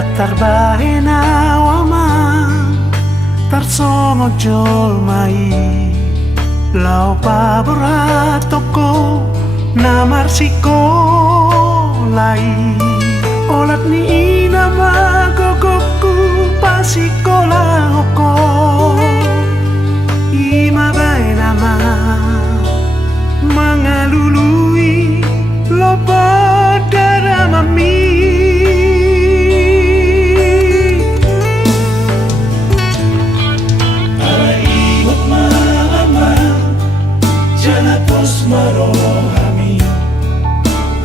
Datar bahe nawamang tarsongo jol mai lau paborat toko namar siko lai olat ni nama gogoku pasikola hoko ima bae nama mengalului lopo darah mami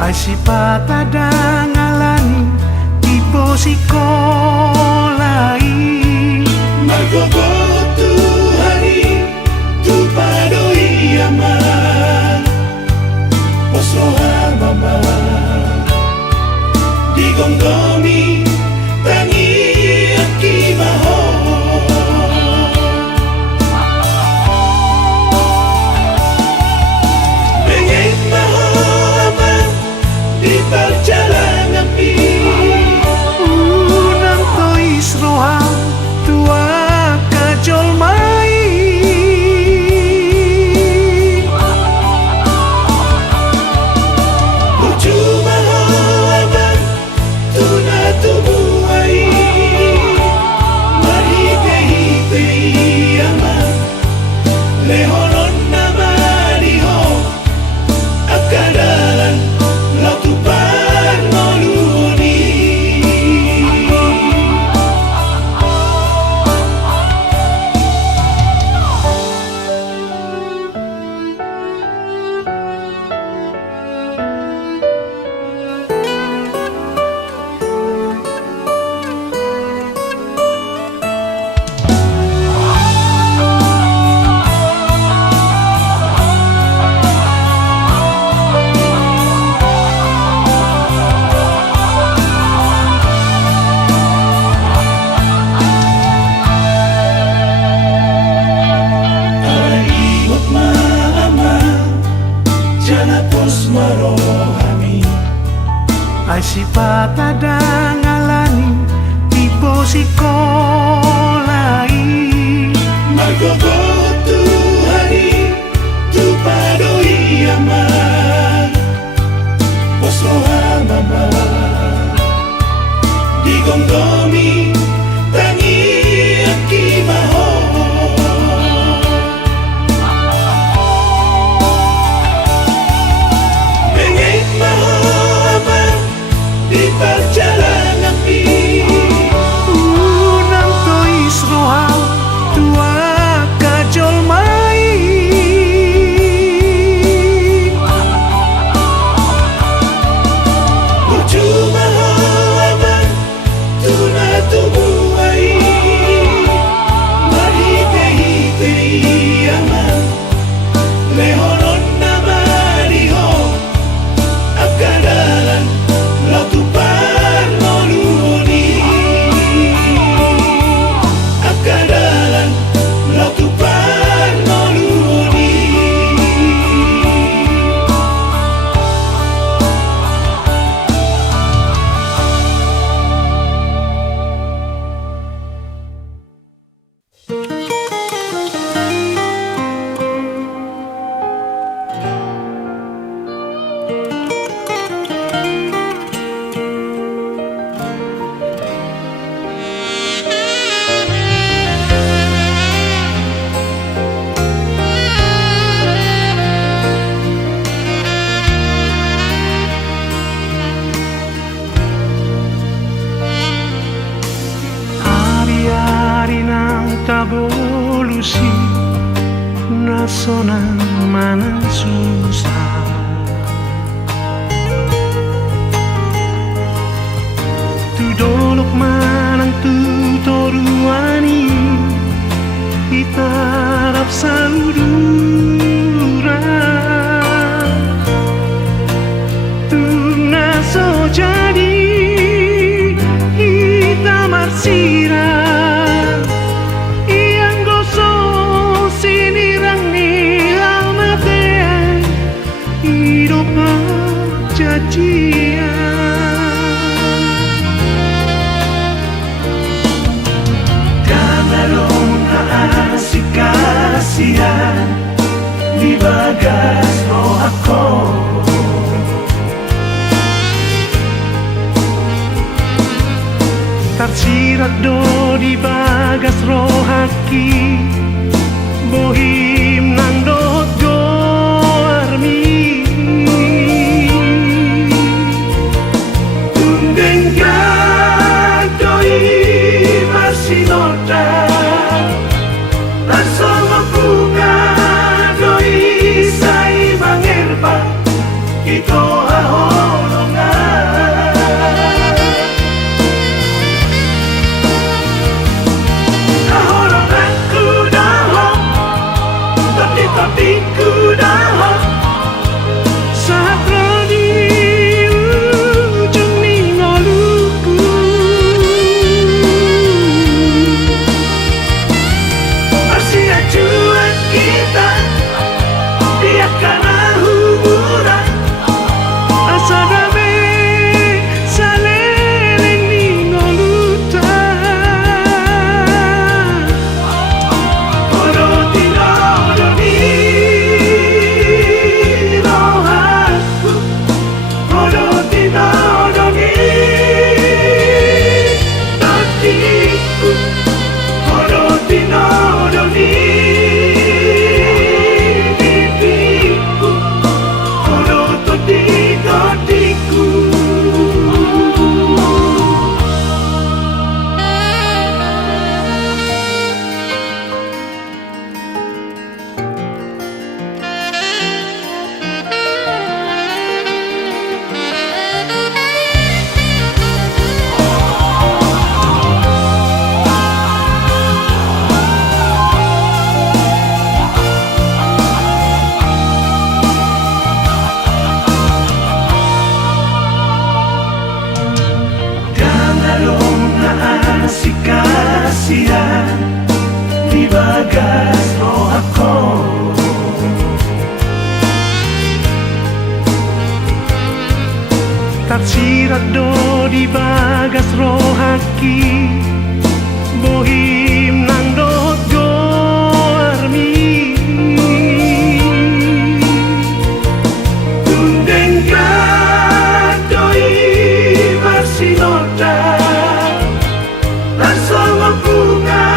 ai sipata dangalani tipo sikolai Margogo tu hari tu padoi aman Posroha mama digonggomi tangi akimaho Bengek maho aman di perjalanan unang to isroham tua kajol mai Uju maho aman tuna tubuai Mari tehi aman lehonon nama diho akadalan lau tupar noluni ai sipata dangalani tipo sikolai Margogo tu hari tu padoi aman Posroha mama digonggomi tangi akimaho Bengek maho aman di perjalanan unang to isroham tua kajol mai Uju maho aman tuna tubuai Mari tehi aman lehonon nama diho akadalan lau tupar noluni akadalan lau tupar noluni hari-hari nang tabolusi nasona manang susah tu dolok manang tu toruani itarap saudura tu naso jadi kita marsira yang goso sinirang nilang matean hidup jadian tersirat do di bagas rohaki bohim nang dot goarmi Tundengkan doi masih nota rasa bunga doi sai mangerba ito ahorongan ahorongan ku daho tapi ku daho saat rani ujung ningoluku masih acuan kita dia karena hubungan asa dame salereng ningoluta Oro tinodoni rohaku Oro tinodoni hatiku Oro tinodoni mimpiku Oro todi-todiku si kasihan di bagas rohako tersirat do di bagas rohaki bohim nang dot goarmi Tundengkan doi masih nota rasa bunga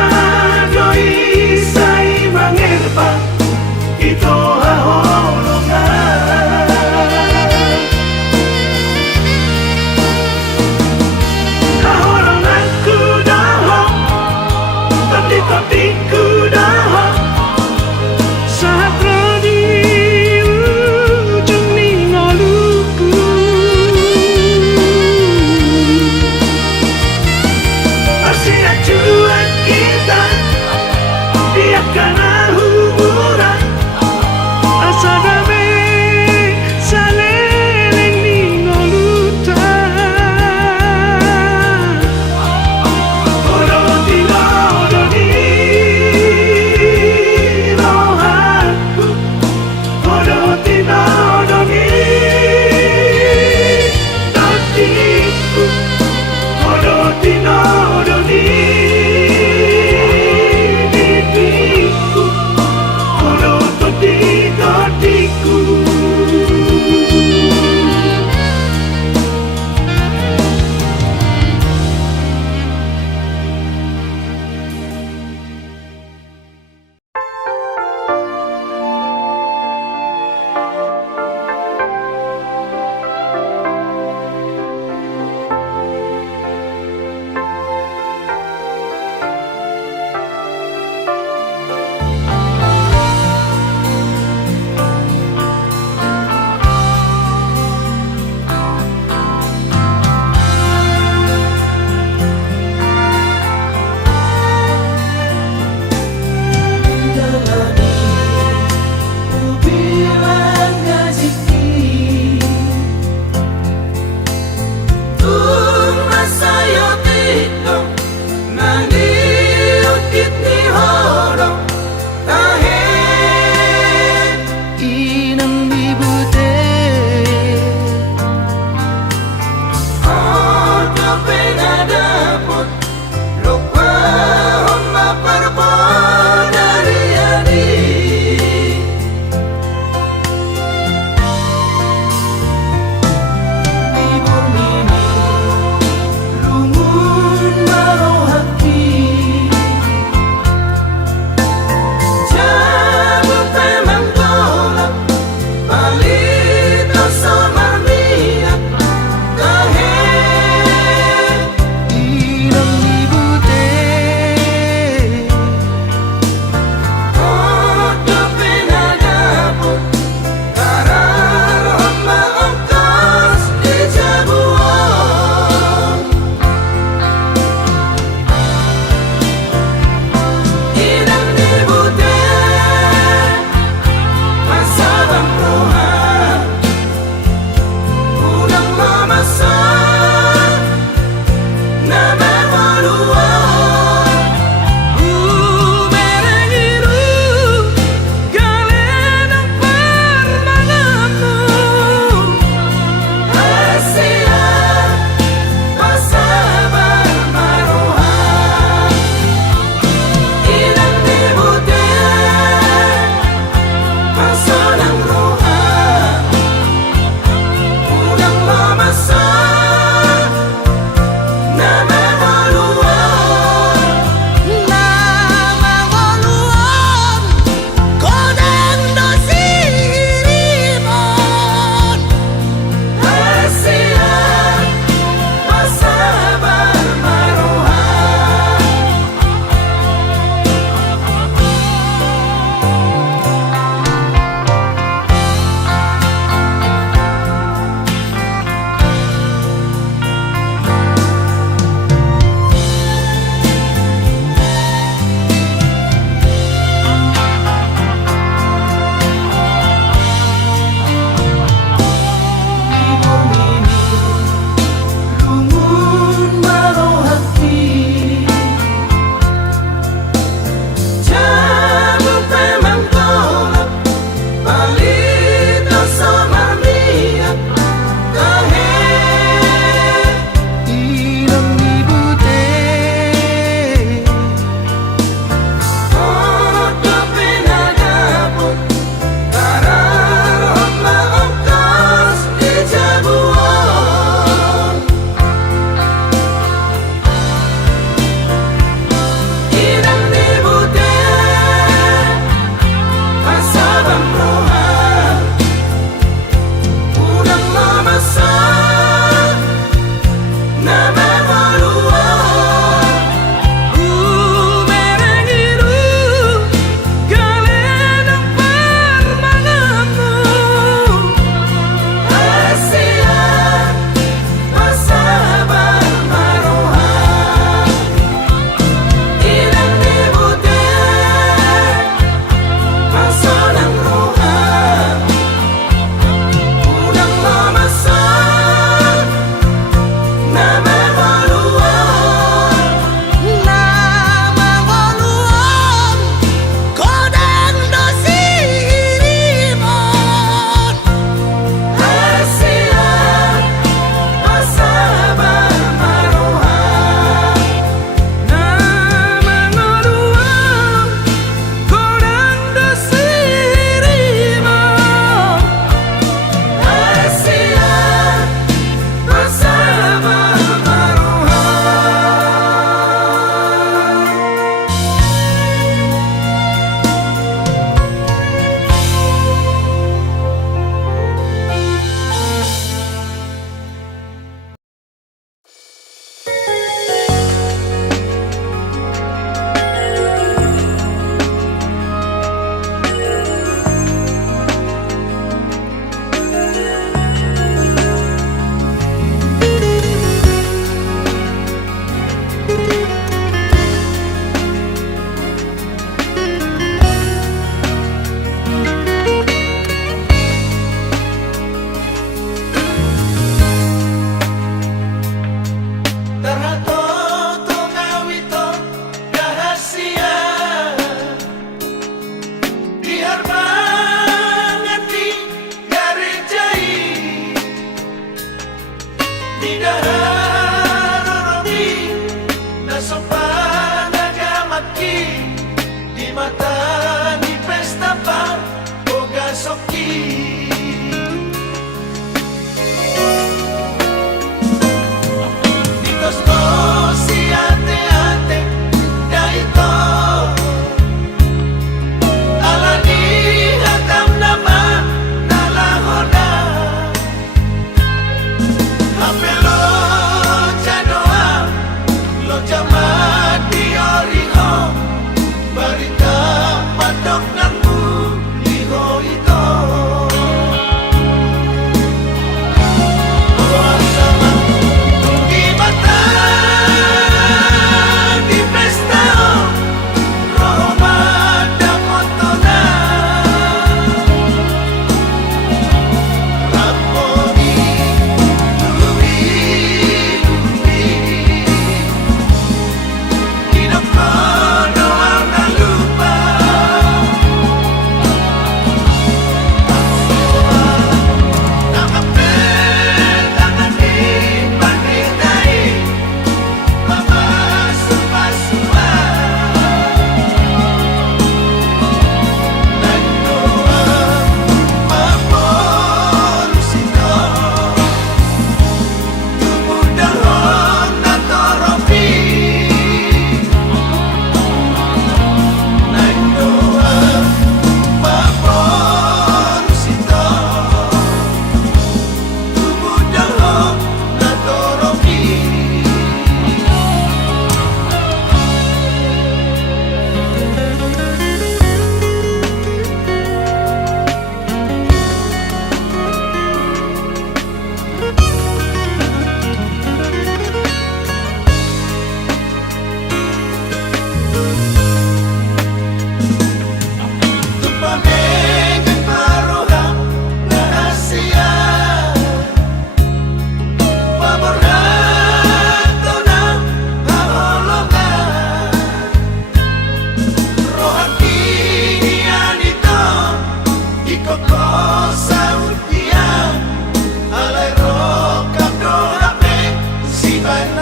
doi sai mangerba ito ahorongan ahorongan ku daho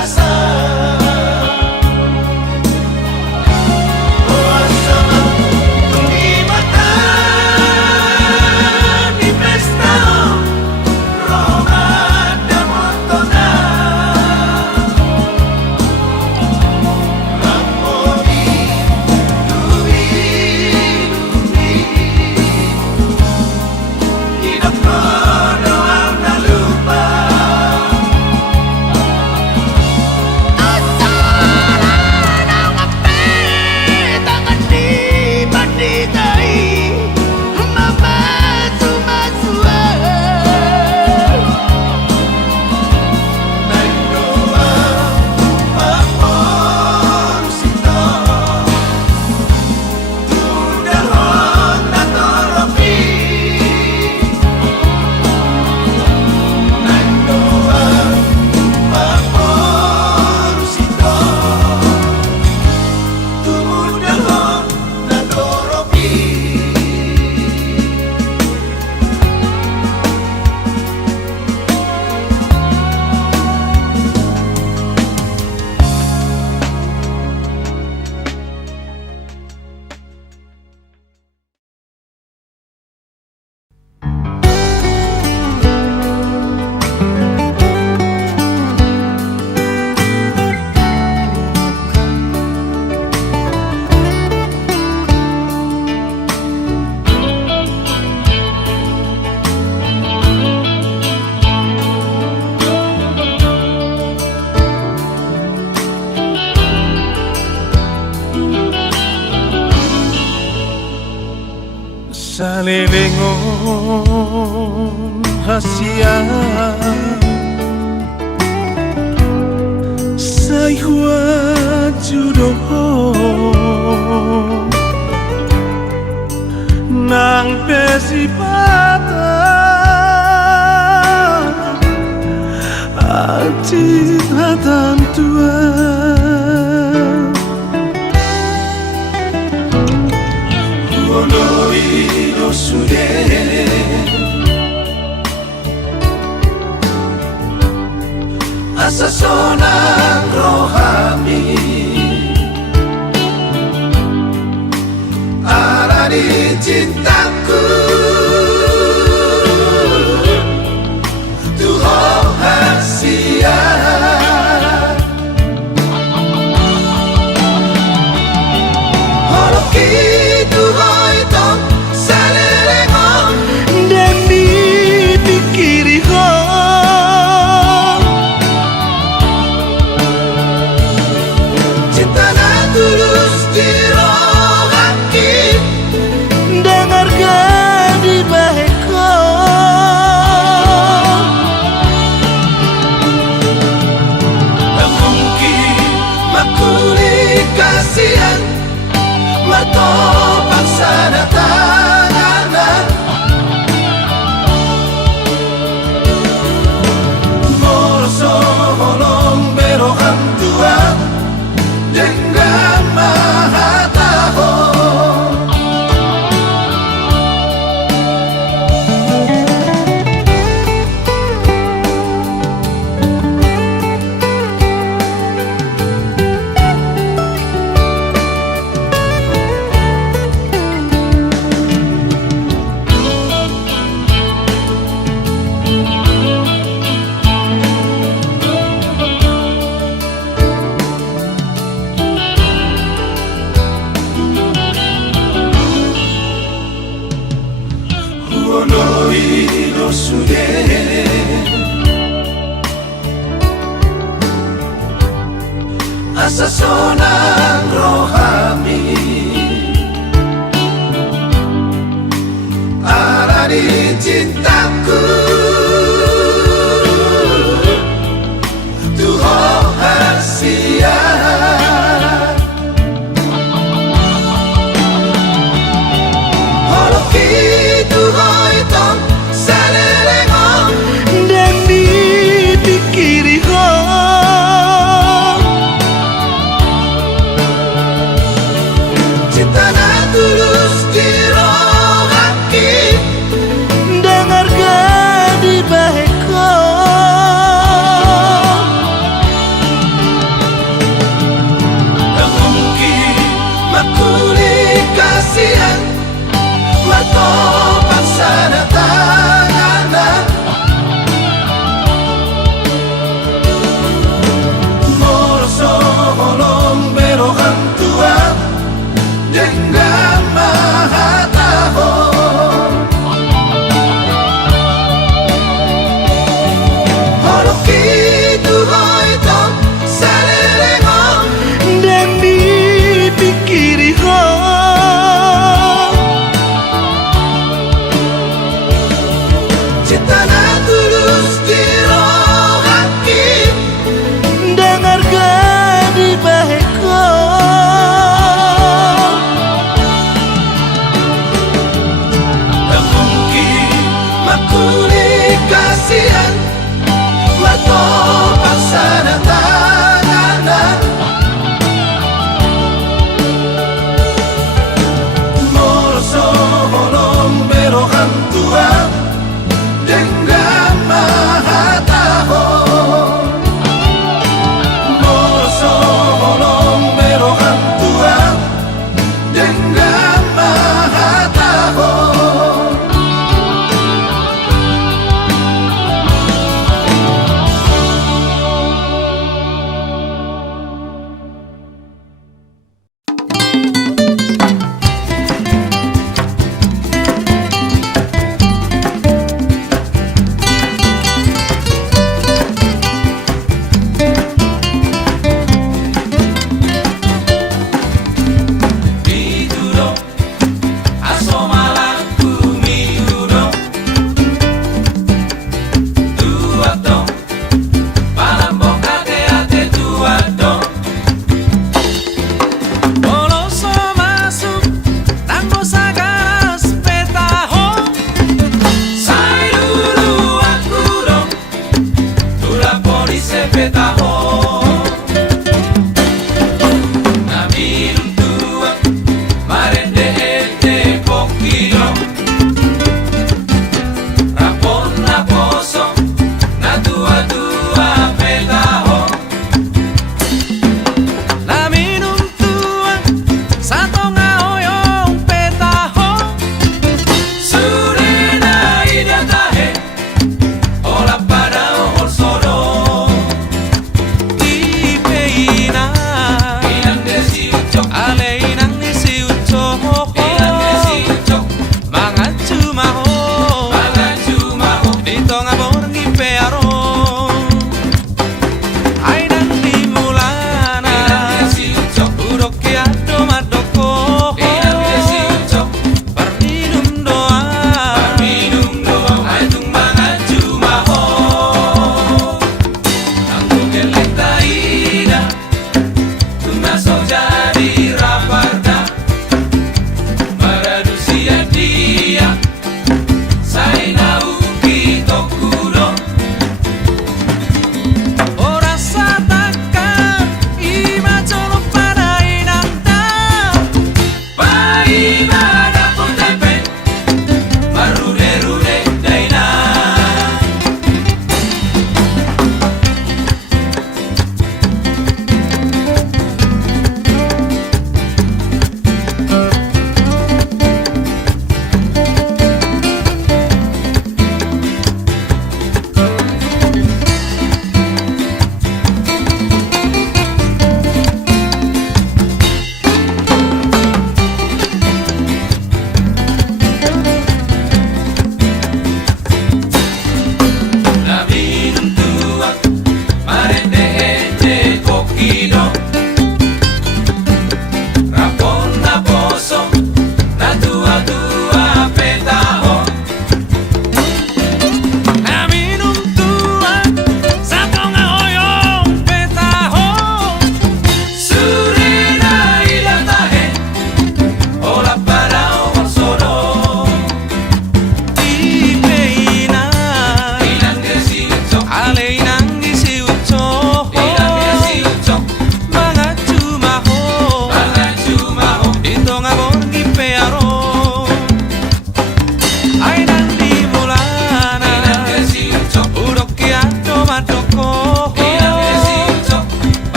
rasa. Oh sama tungi mata di pesta Roma dan Montona. Ramponi dumi hidup doang tak lupa. Salilingon hasia say hua judo nang pesipata ati hatan tua Honori no sude asa sonang rohani arani cintaku Tuhan hasia matopang sana tanganan Moroso holong beroham tua dengan maha tahu Honori no sude asa sonang rohami arani cintaku Tuhan hasia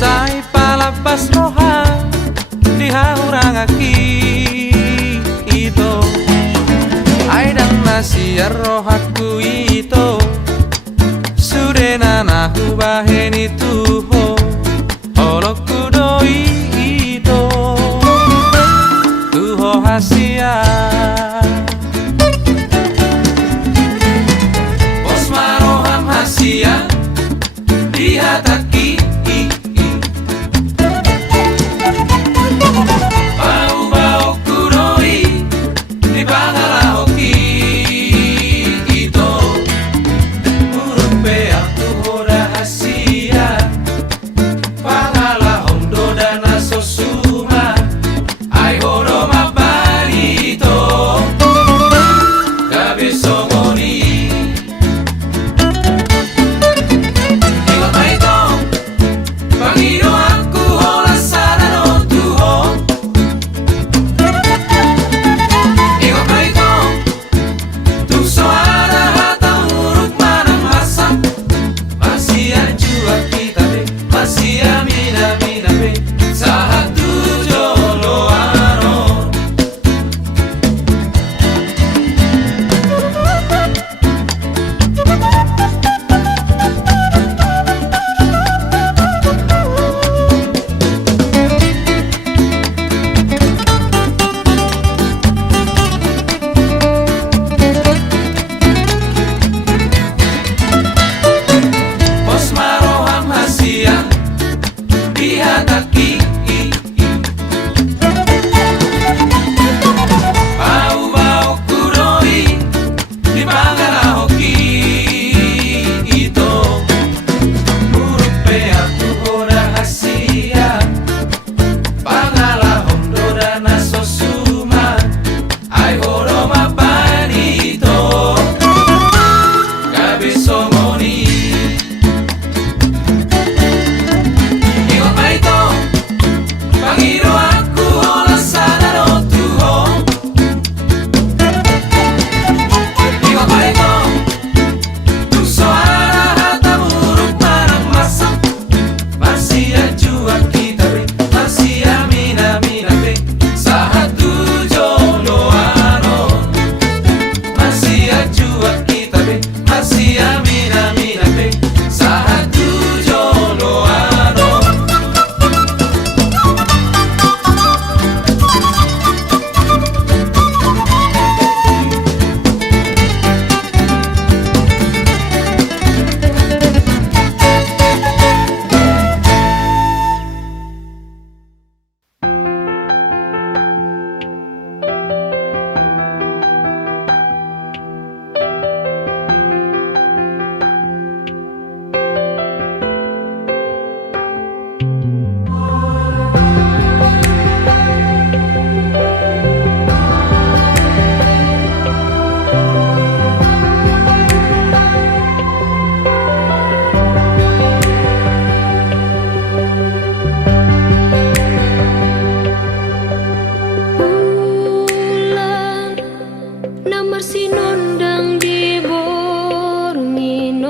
Sai palapas rohan dihahurang aki itu ai dan nasiar rohaku itu sudena nahu baheni tuho holoku doi itu tuho hasia pos maroham hasia dihataki bau-bau kudoi di bangala hoki itu urupe aku hoda hasia bangala hondo dana sosuma ai hodo mabali to gabe songoni ingat mai to pangiro aku hola sana no tuho ingat mai to tu soara hata huruf mana masam masih ajua kita be masih amina mina be sahatu jolo aron pos maroham hasia dihataki bau-bau kudoi di bangala hoki itu urupe aku hoda hasia bangala hondo dana sosuma ai hodo mabani to gabe songoni ingat mai to pangiro aku hola sana no tuho ingat mai to tu soara hata huruf mana masam masih ajua kita be masih amina mina be sahatu jolo anon masih ajua kita be masih amina mina be sahatu jolo anon Bulan namar sinondang di bornginon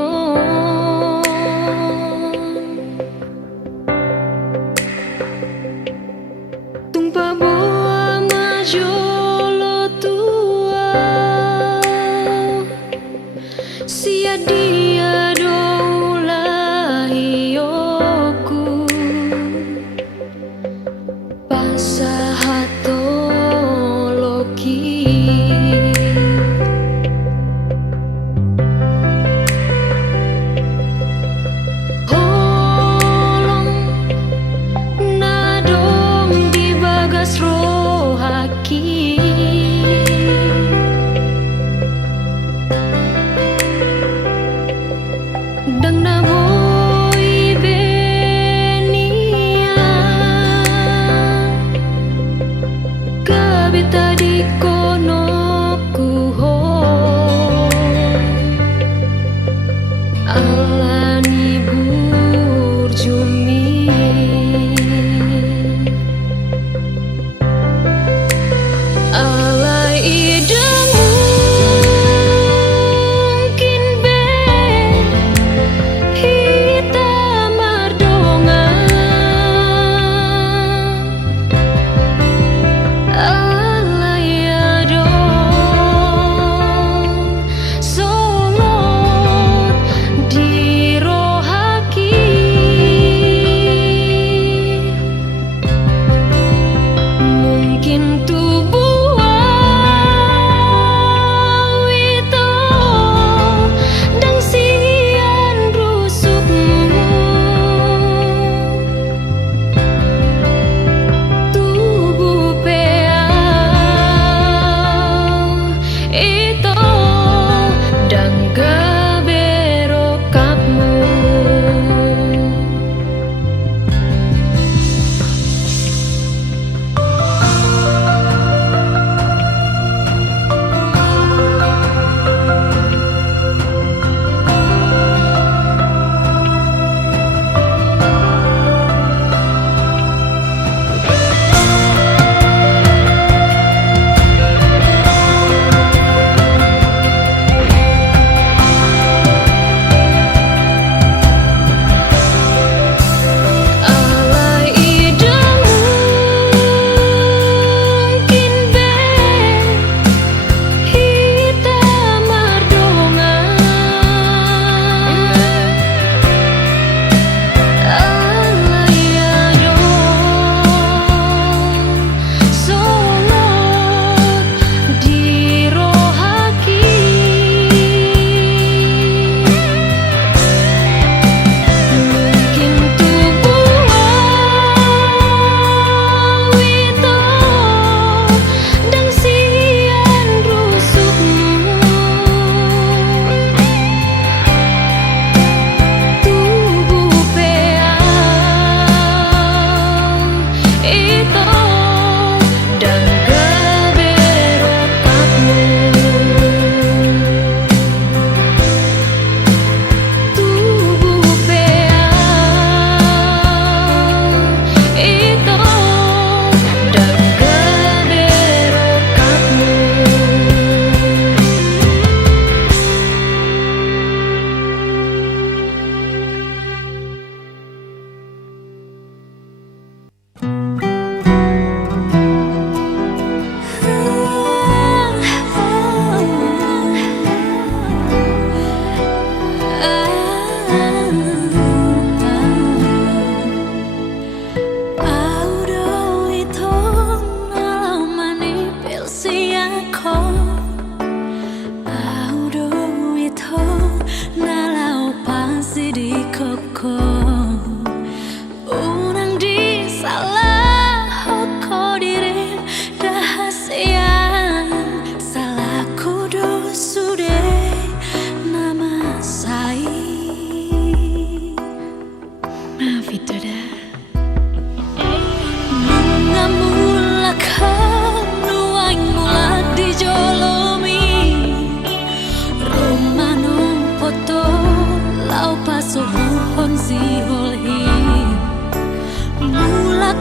tumpa boa majolo tua sia dia doulahiyoku pasahatoloki holong nadong di bagas rohaki dang naboi benia gabe tadi kono kuho alani burjumi alai idang mungkin be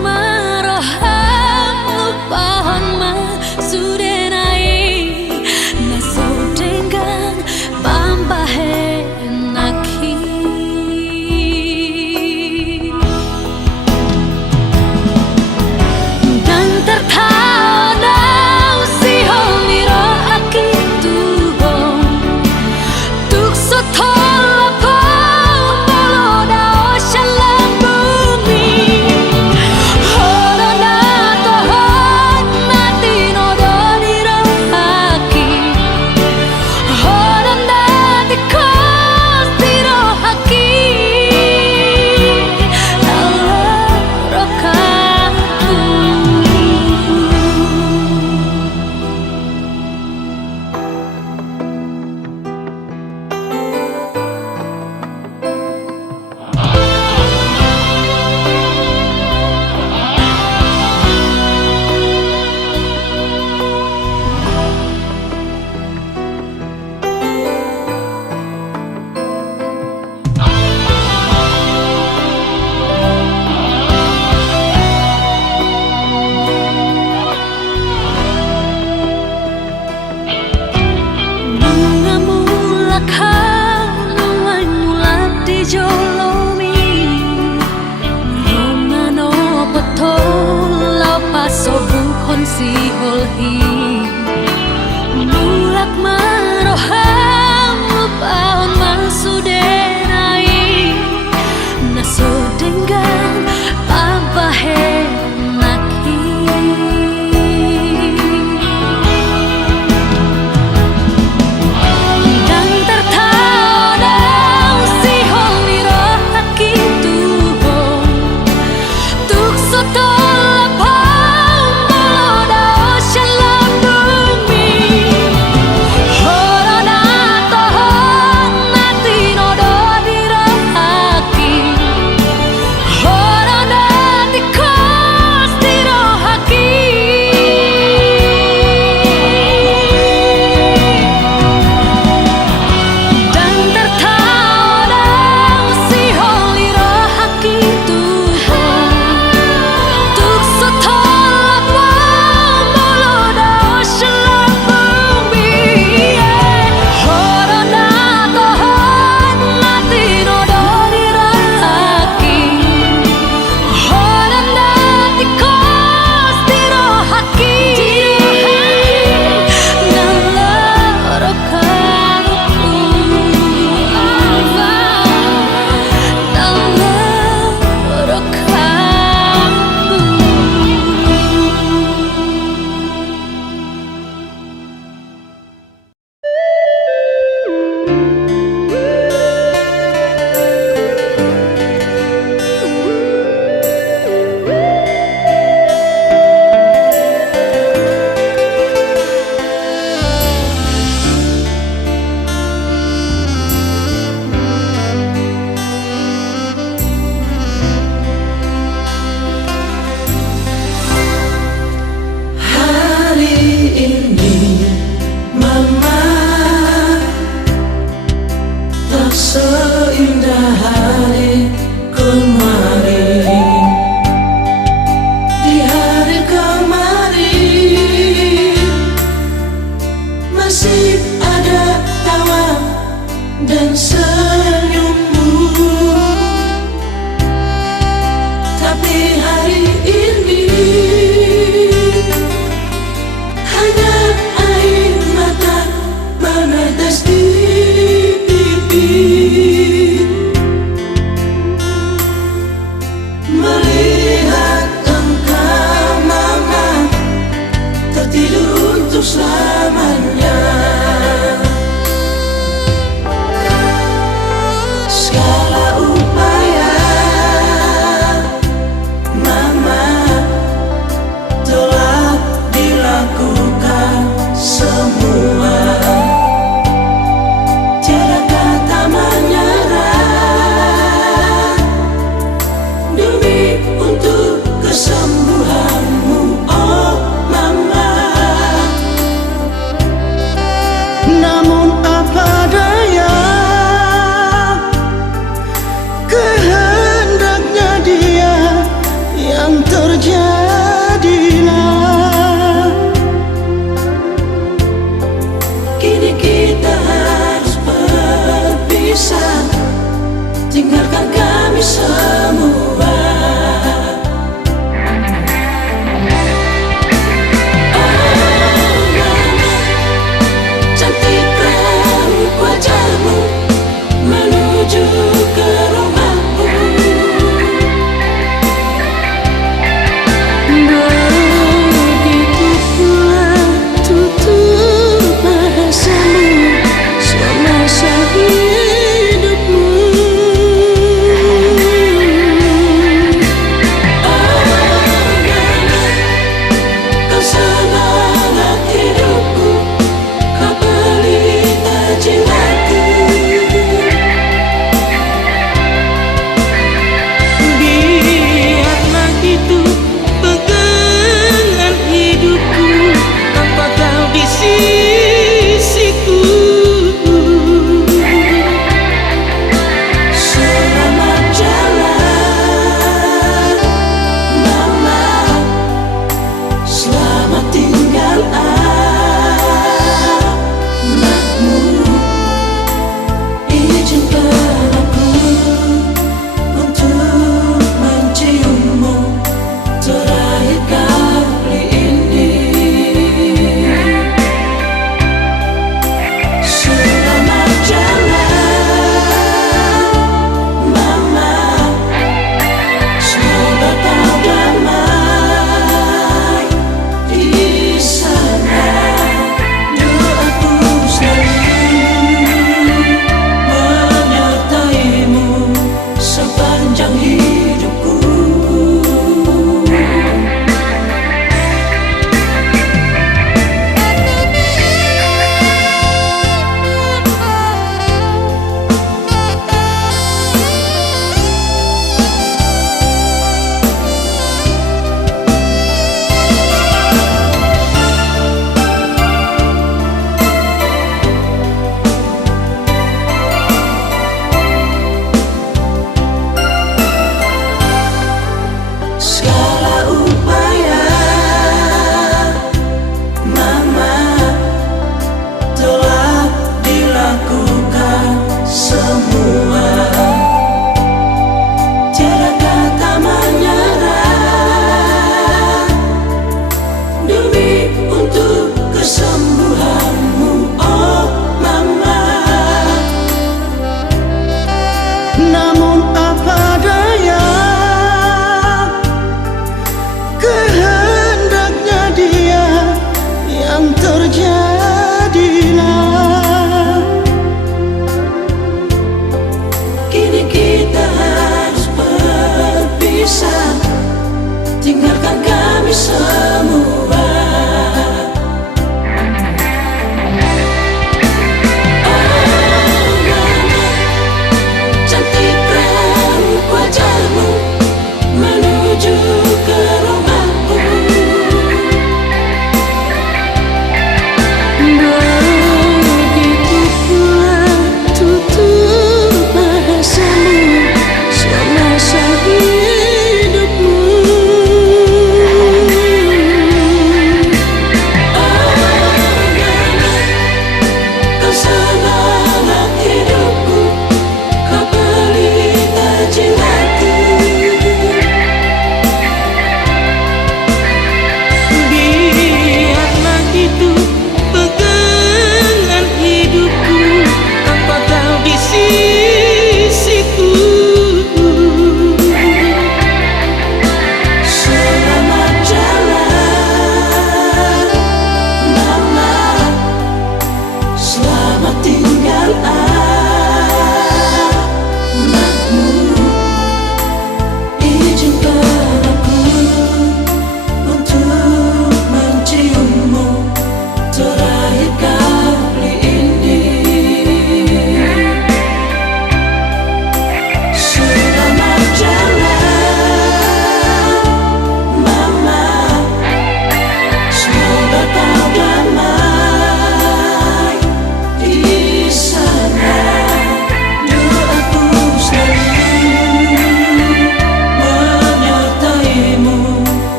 Maroham upahon ma sudenai naso denggang pambahe naki dan tertana si homiro aki tuhong tuk sotol apa bolo dao shalam bumi ho tinggalkan kami semua. Cantik raut wajahmu menuju ke rumahmu. Begitu pula tutur bahasamu semasa hidupmu. Kau semangat hidupku, kau pelita jiwaku.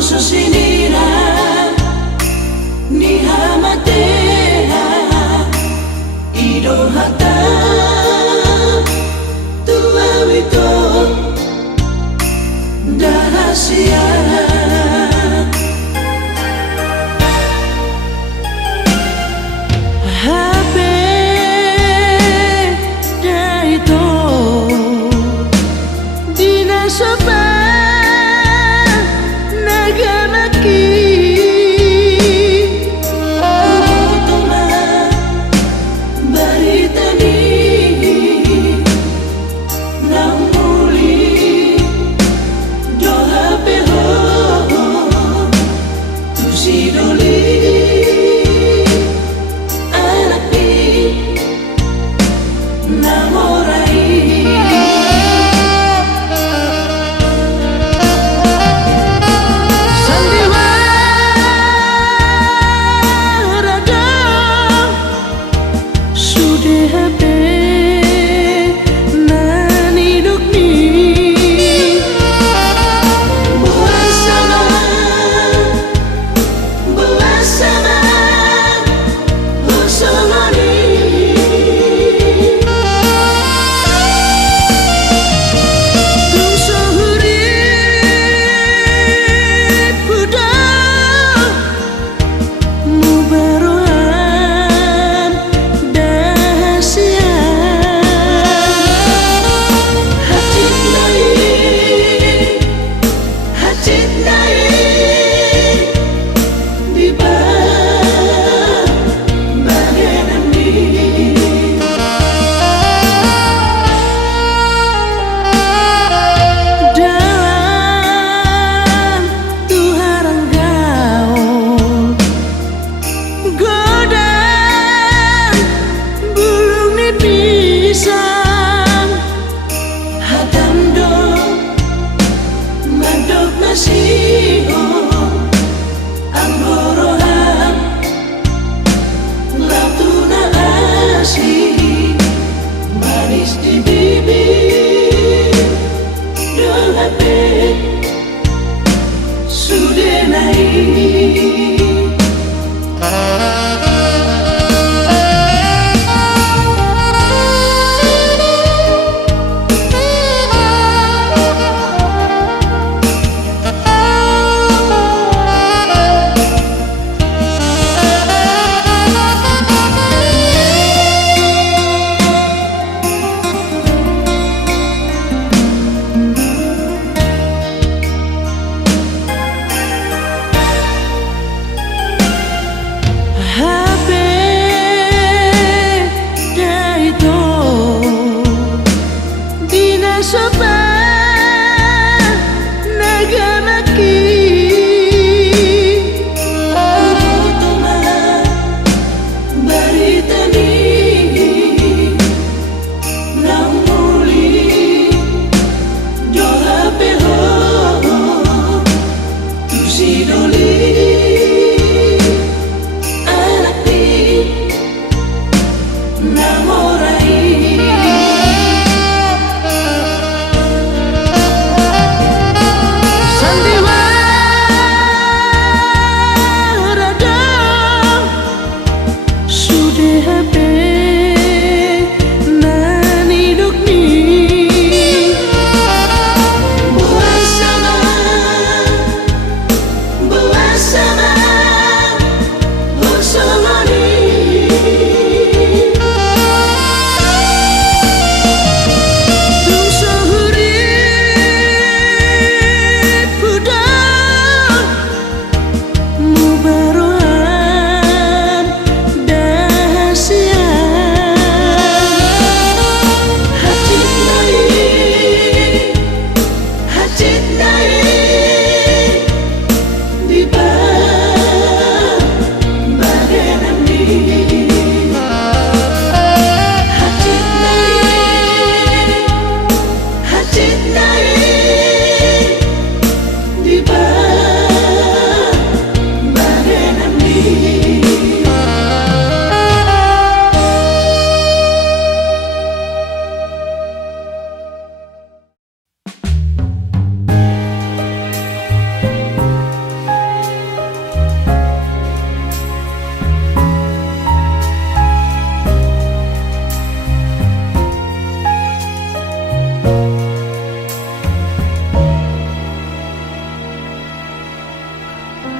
Susinira ni hamatea ido hata tua wito dahasia habe daito dina soba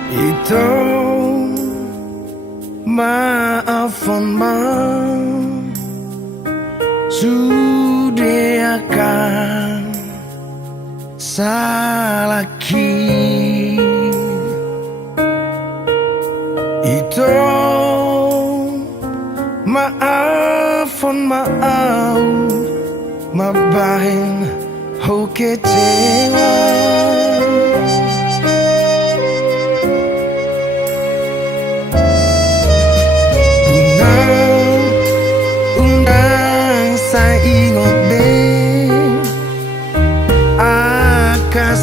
Ito maafkan sudah akan salahki. Ito maafkan mabahin ho kecewa. Sa ingot be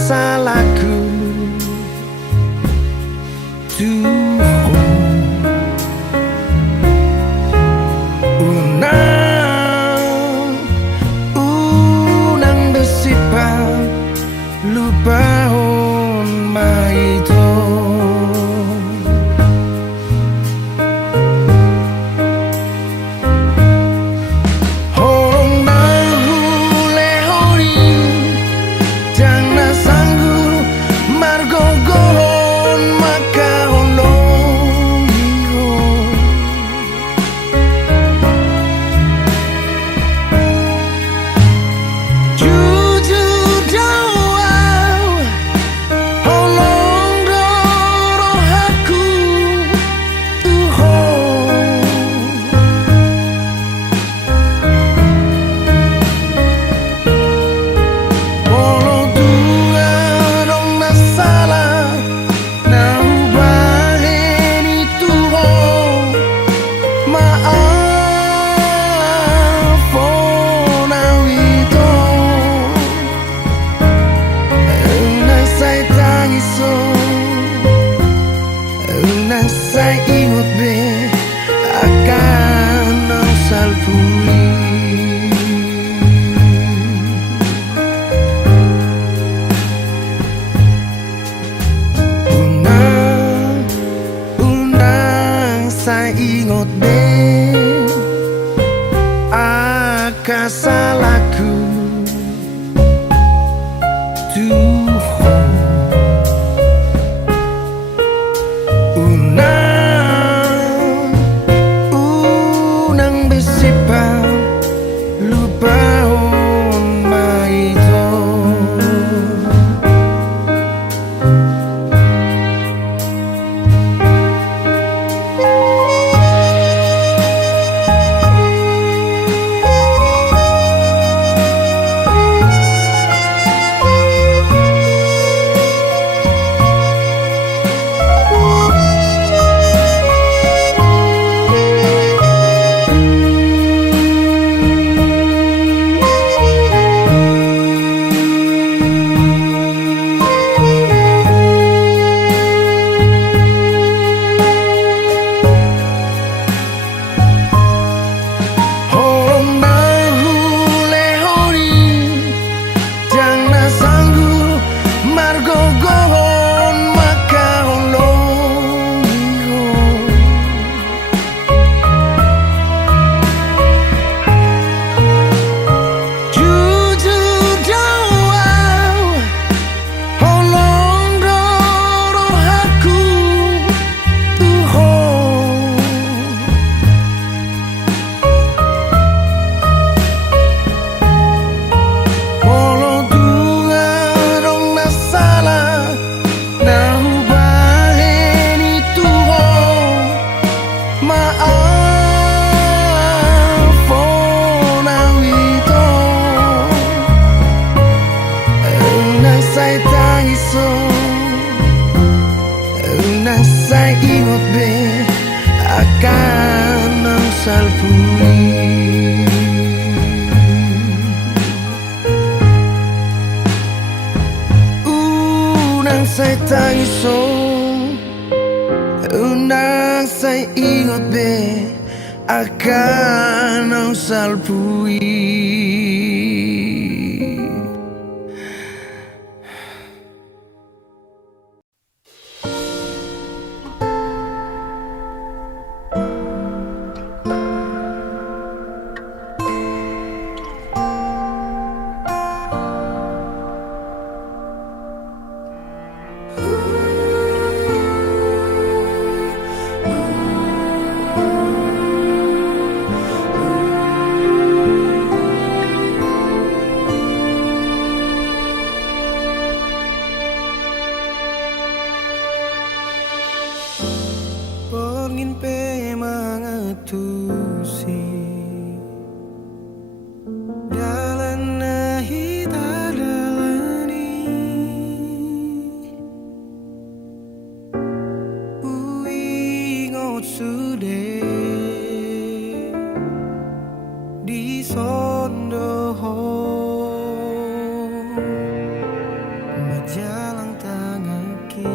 salahku Tuhan unang bersifat lupa hon maito. Saya ingat be akan salpui. Undang saya ingat be akan salahku Tuhan. Saya ingat be akan salpui. Unang saya tangiso, unang saya ingat be akan salpui. Songin pe mangetusi dalan nahi tadalani uingot sude di sondoho majalang tangaki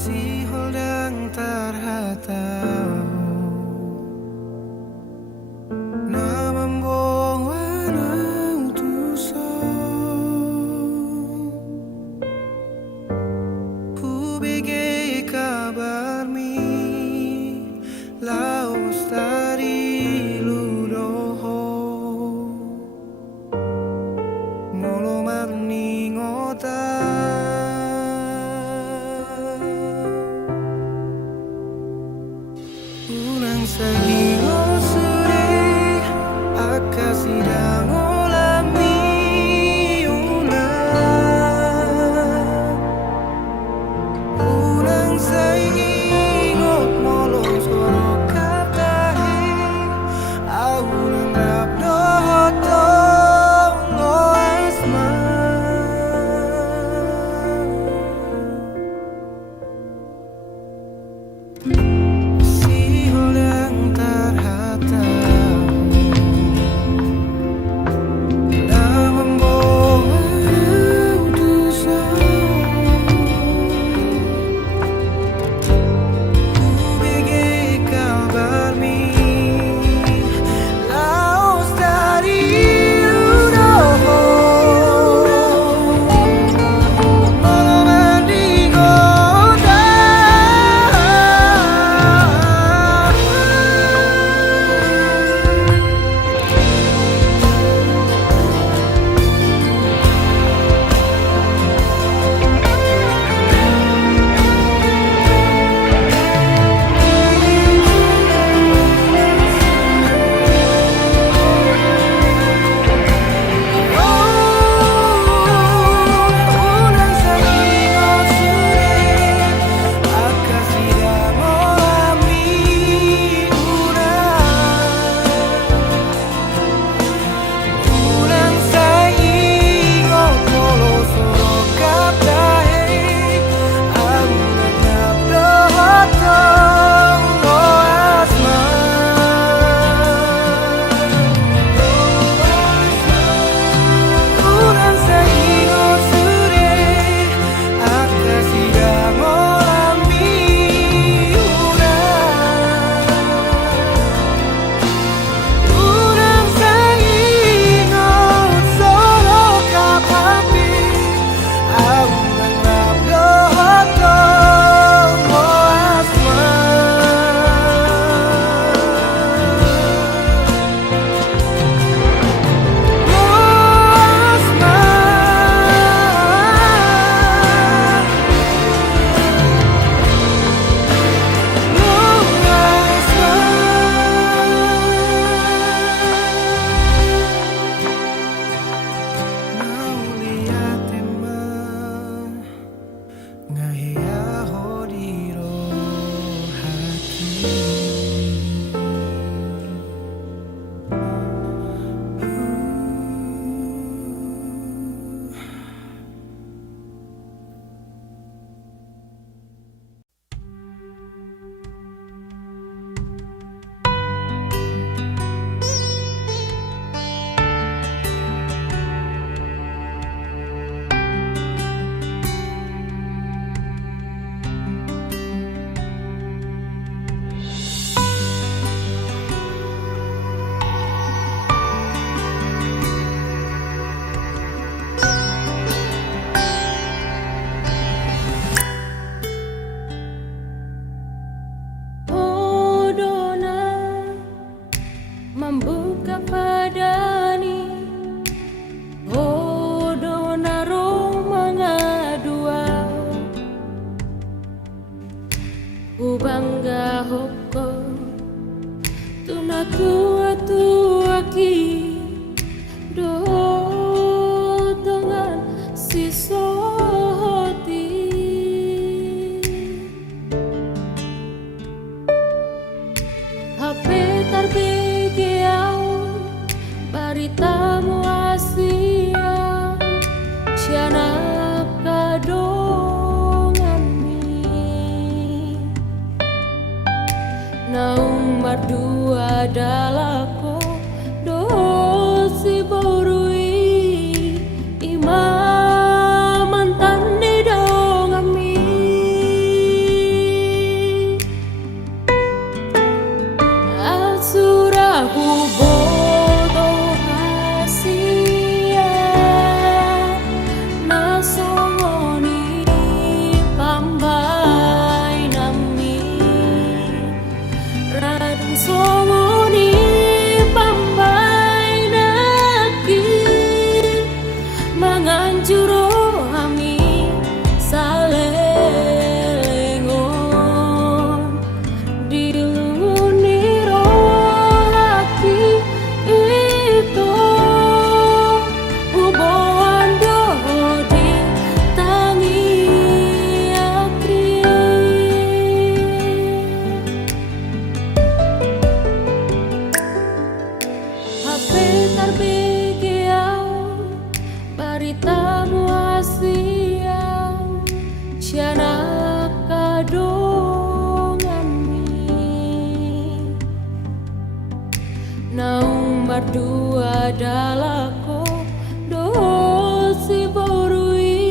si holdang terhatau namam bawana utuso ku bege kabar mi laos dari ludoho molo marni ngota unang sahingo suri akasidang olami unang sahingot molong soro katahi unang rabdo tongo asma si holang ta adalako dosi borui ima mantan di dong ami asuraku bodo hasia nasongoni pambai nami radang songoni pambai naki manganjuro ami salengon dilunguni rohaki itu uboan dohodi tangi aki HP tarbegiau baritamu asiang siana kadongani naung berdua dalako dosi borui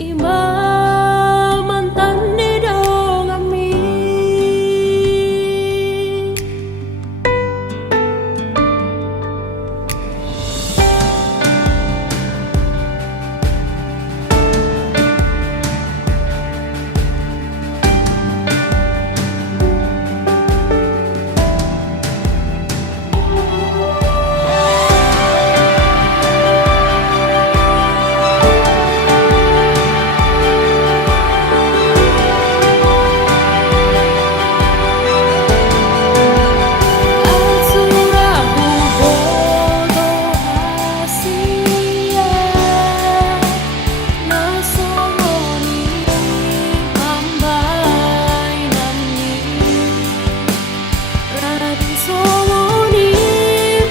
ima mantan di dong ami asuraku bodo hasia nasongoni pambai nami radang songoni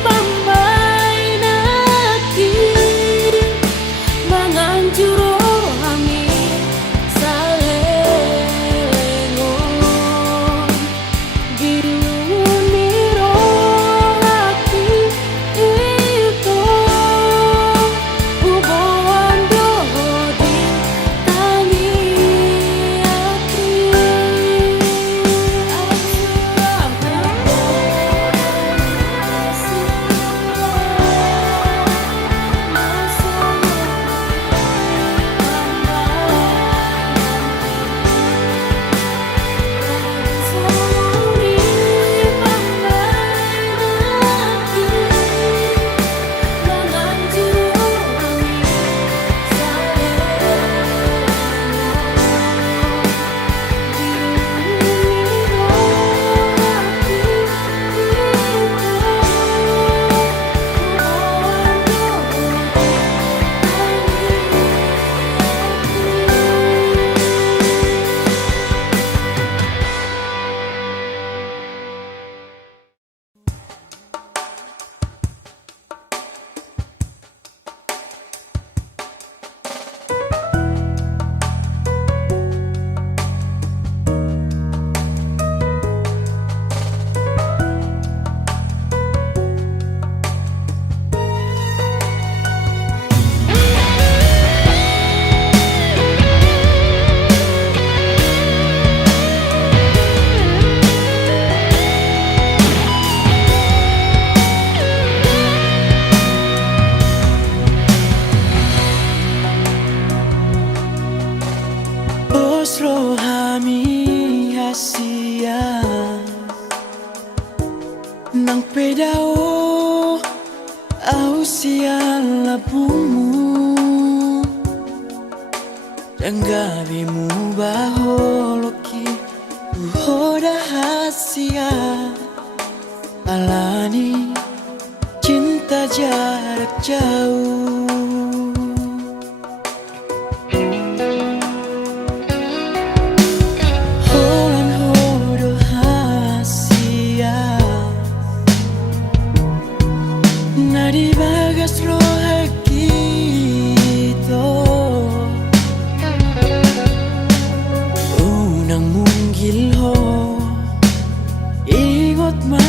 pambai naki manganjuro ami salengon dilunguni rohaki itu uboan dohodi tangi aki Bos rohami hasia nang pedao au siang labumu danggabimu baholoki uhoda hasia alani cinta jarak jauh Holan hodo hasia nadi bagas rohaki to unang munggil ho ingot ma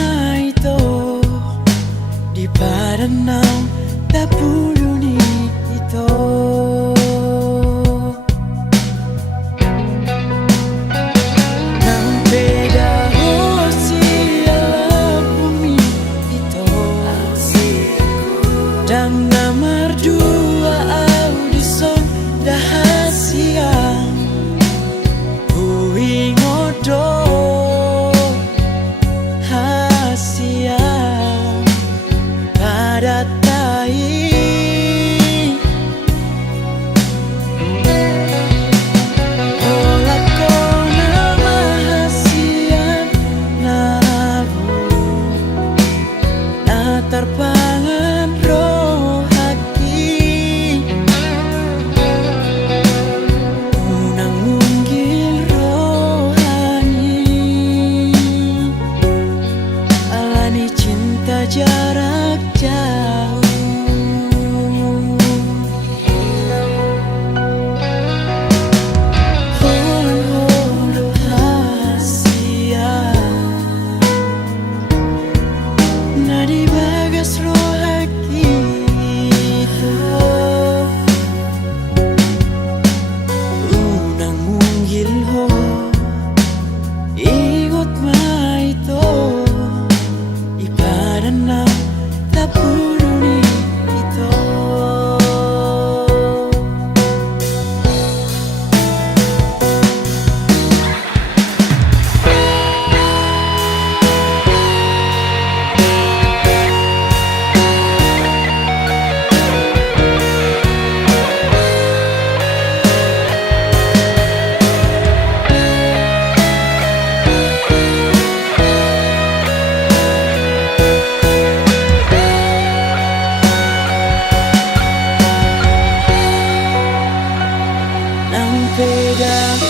Beda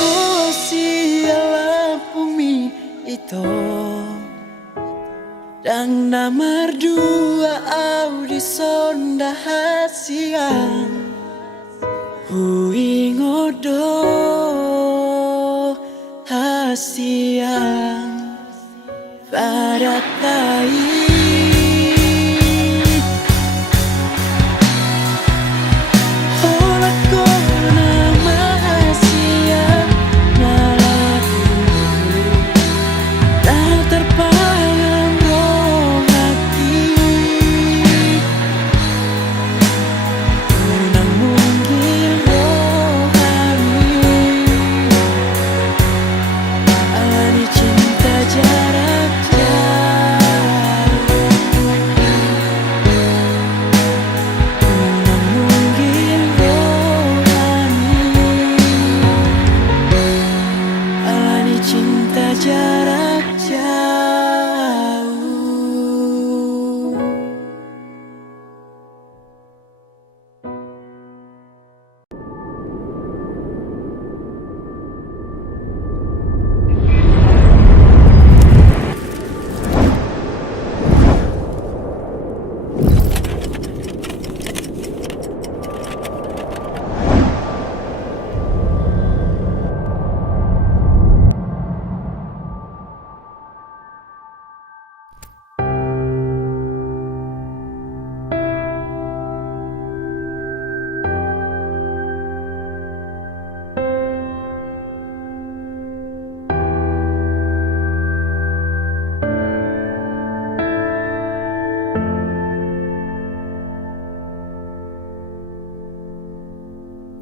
si alam bumi itu dan nomor dua audison dahasian hui ngodo hasian pada tai.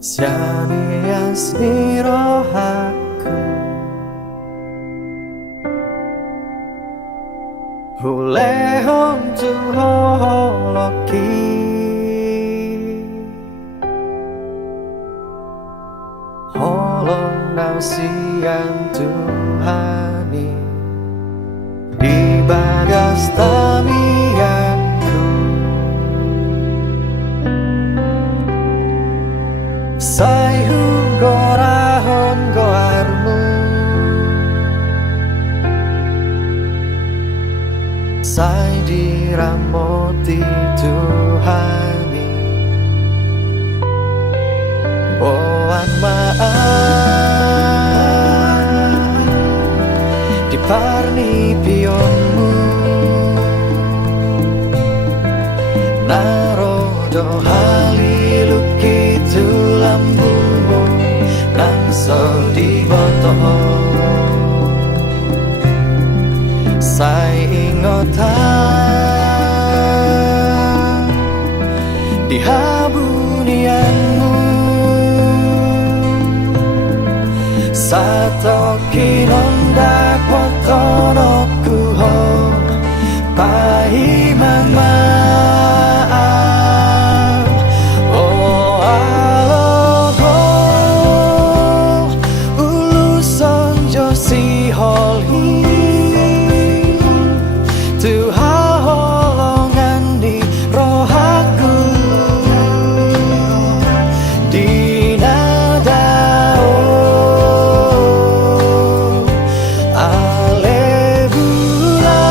Siani asni rohaku Hule hontu holoki Holong nausian Tuhani Di bagas tamianku Sai hugorahon goarmu Sai diramoti Tuhani Boan maaf Diparni pionmu Narodo haliluki tulambumu Nangso di boto Sai ingotan Di habunianmu Satoki nondak potonoku ho Pahimang maaf Oh alogo Uluson josi holhi Tuhan holongan di rohaku Di nadao Ale bulan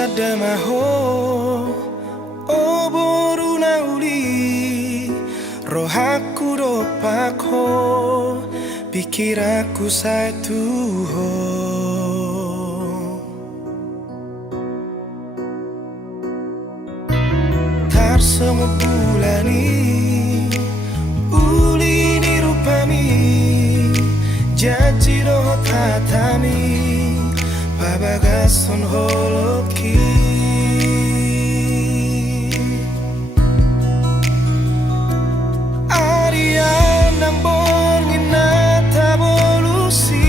tadamaho oboruna uli rohaku dopakho pikiraku satu ho tarsemo bulani uli ni rupami janji roh tatami babagason holoki Arian nambon nginata bolusi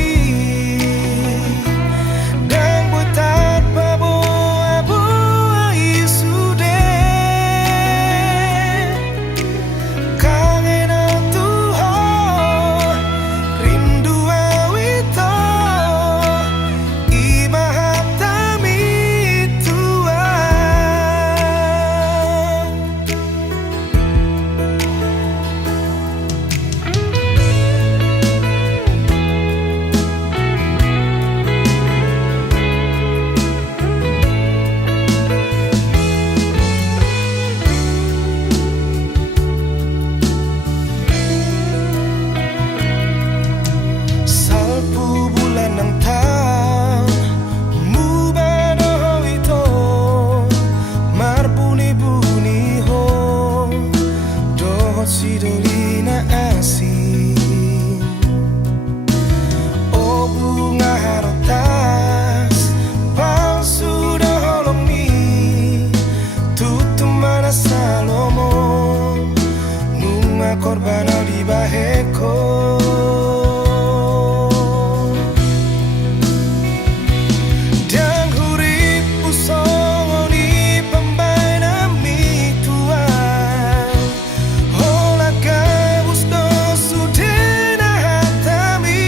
dan buat babo abo isude kangen tuho rindu awito imahatami tua salpu bulan ng taon mubado ito marbuni-buni ho dohot si dolina asin o bunga harotas palsu doholong mi tutumana salomo numa korbano di baheko dan hurip usong ni pambayna mi tua hola gabus do sudena hatami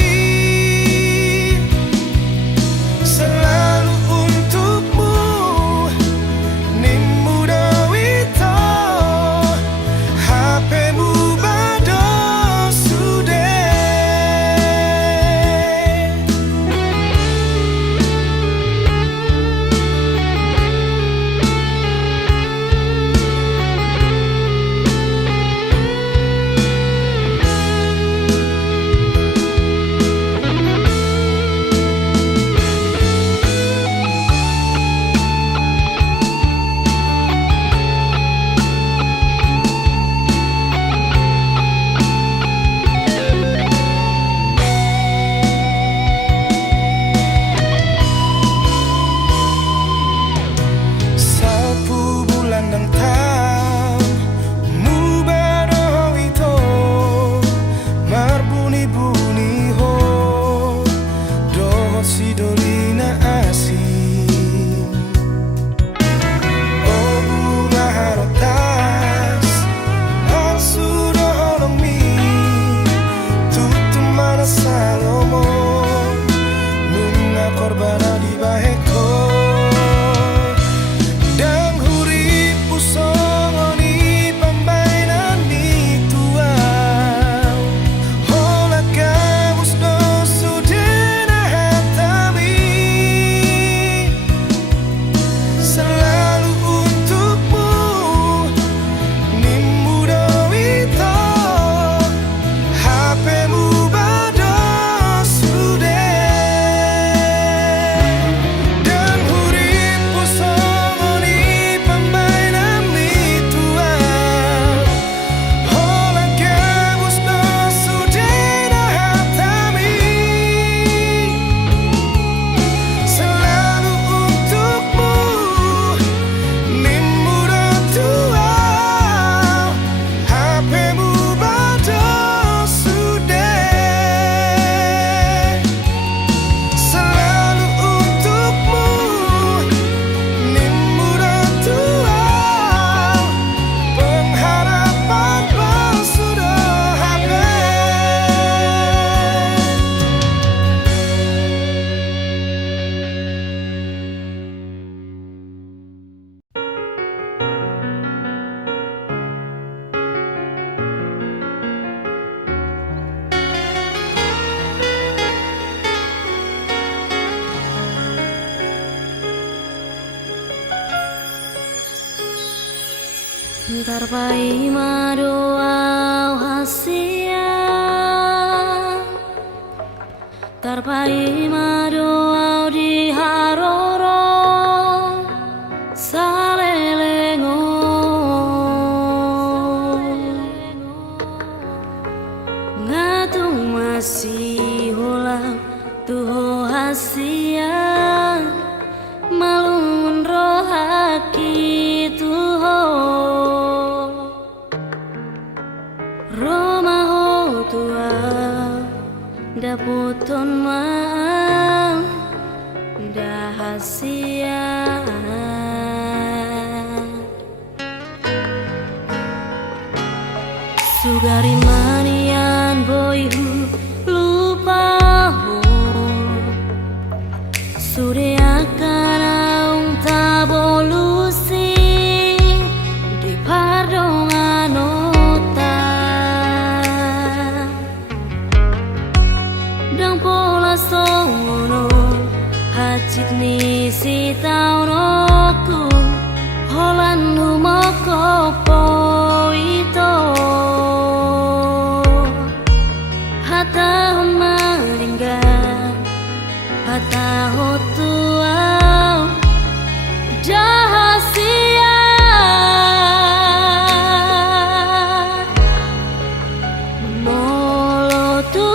selalu untukmu nimu dawito HP-mu bado sudah salpu bulan ng taon mubado ito marbuni-buni ho dohot si dolina asin o bunga harotas palsu doholong mi tutumana salomo nunga korbana di baheko dan hurip usong ni pambayna ni tua hola gabus do sudena hatami Tarpai madoau hasia, tarpai madoau di haroro salelengo, ngatung masih ulang tuh hasia, malun rohaki tuh. Romaho tua daputon maang dahasia, sugari manian boyhu lupaho sure akan aung tabolusi di pardongan dang pola sono hajit ni si taunoku holan humoko poito hata maringga hata hotua jahasia molo tu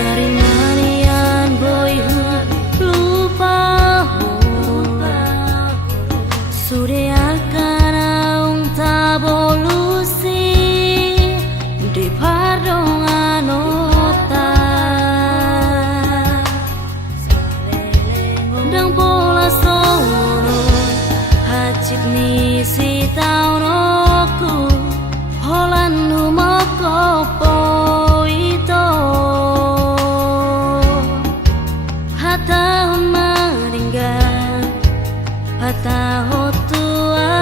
dari manian boyhu lupaho sude akan aung tabolusi di pardongan ota dang pola sono hajit ni si taunoku holan humoko poito hata maringga hata hotua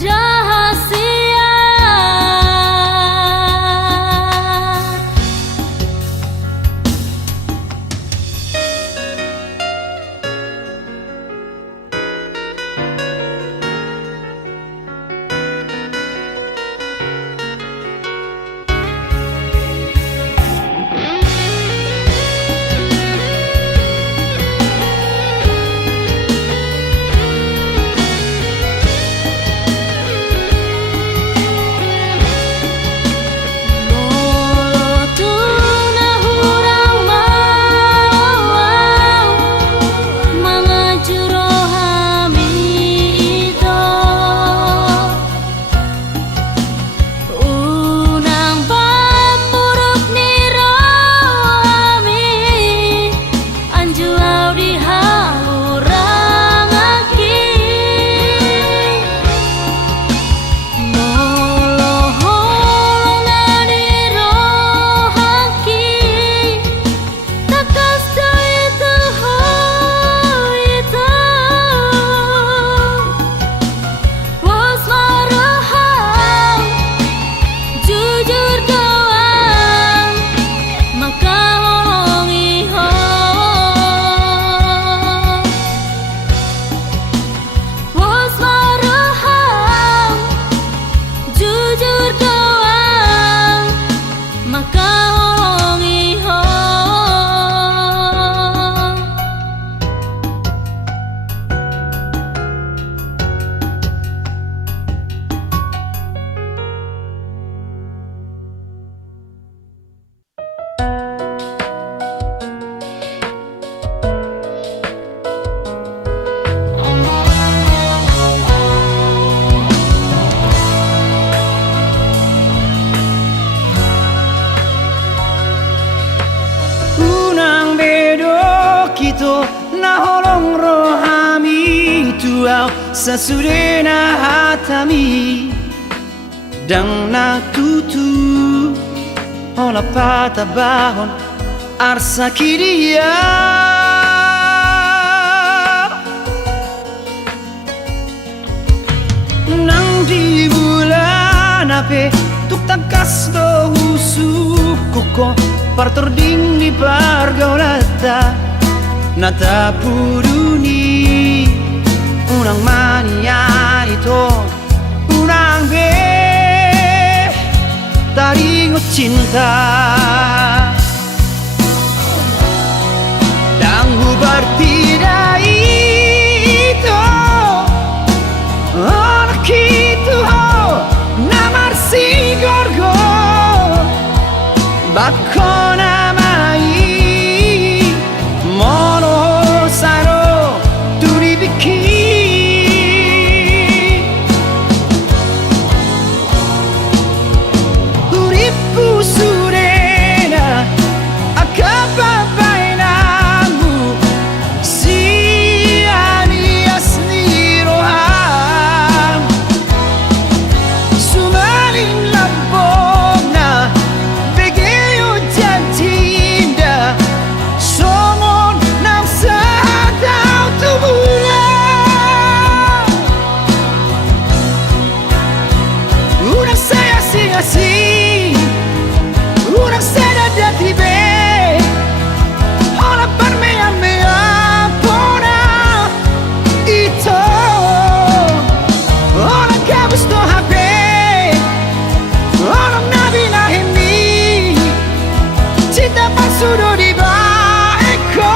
jahasia au sa surena hatami dang natutu ola pata bahon arsa kiria nang di bulan ape tuk tangkas do usuk koko partor ding di pargaulata nata puruni unang mania ito unang be taringot cinta dan hubar tidak itu anak itu namar si gorgo bako namai mono saro turibiki uripu surena akapa bainamu si alias niroham sumalin labona begeyo jantinda somon nang sadau tubulan unang saya asing-asing unang saya dati be ola parmea pona ito ola kabus to habe ola nabi nahimi cinta palsu do di baeko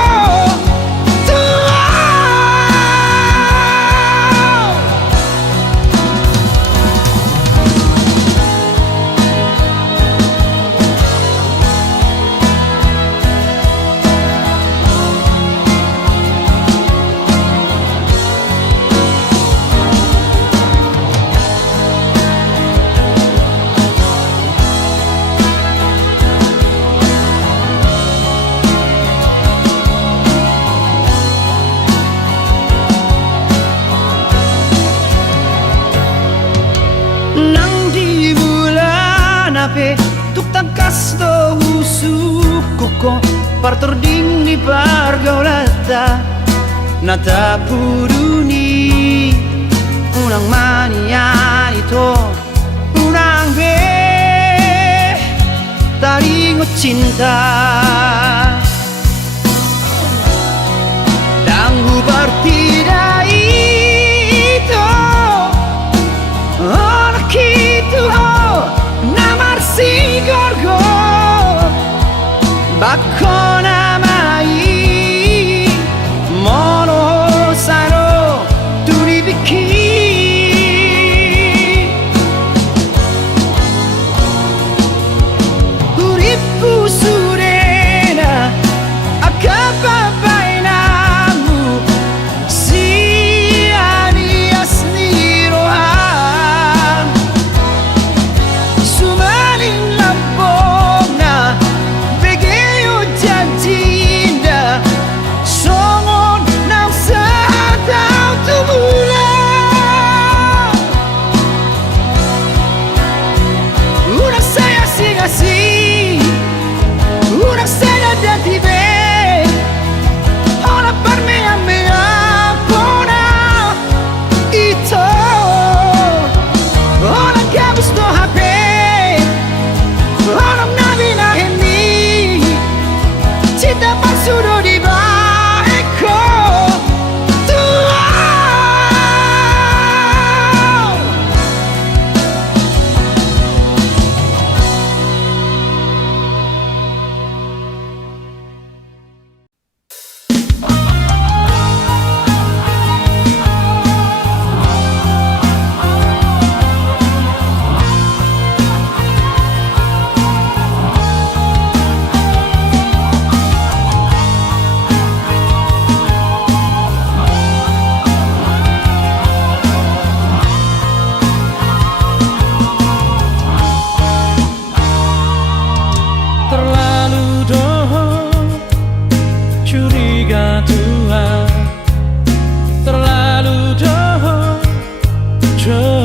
nang di bulan ape tuk tangkas do usuk koko partor ding di pargaulata nata puruni unang mania ito unang be taringot cinta dan hubar tidak itu anak itu namar si gorgo bako namai mono saro turibiki uripu surena akapa bainamu si alias niroham sumalin labona begeyo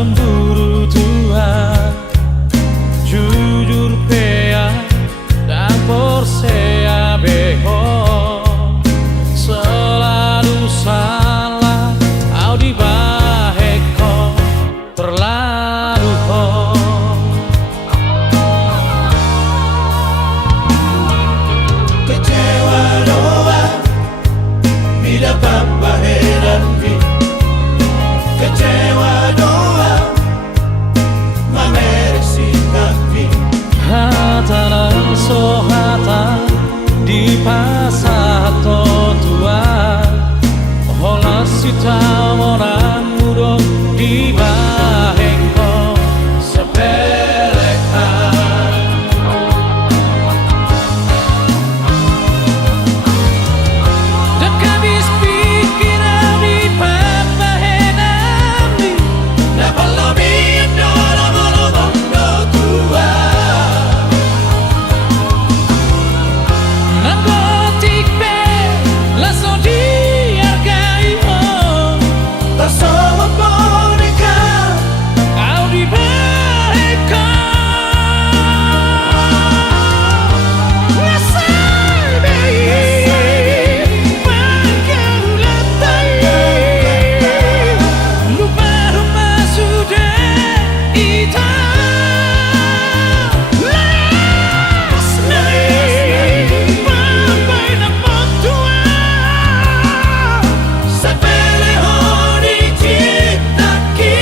cemburu Tuhan, jujur pea dan persea beho, selalu salah au di baheko terlalu ho. Kecewa doang bila papa heran vi. Kecewa doang mameresi kafi. Hata nan so hata di pasato tua, hola sita moran mudo di baheko sepelekan. Dekabis pikiran di papa henami, Dapat lebih dalam mondo tua. narkotik pe langsung dihargai oh. Tak sama boneka Au di baheko ngasai bei makan latai, lupa rumah sudah ita last night papai nama tua sepele honi citaki.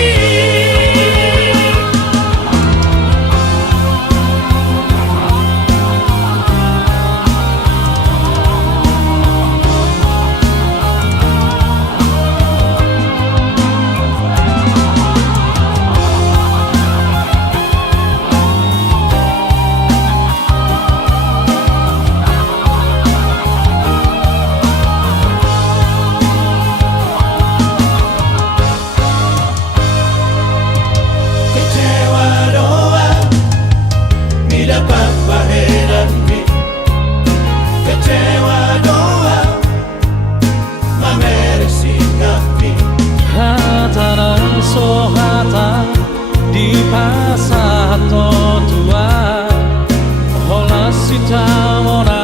Kecewa doang bila papa heran vi. Kecewa doang mameresi kafi. hata nan so hata di pasato tua, hola sita mona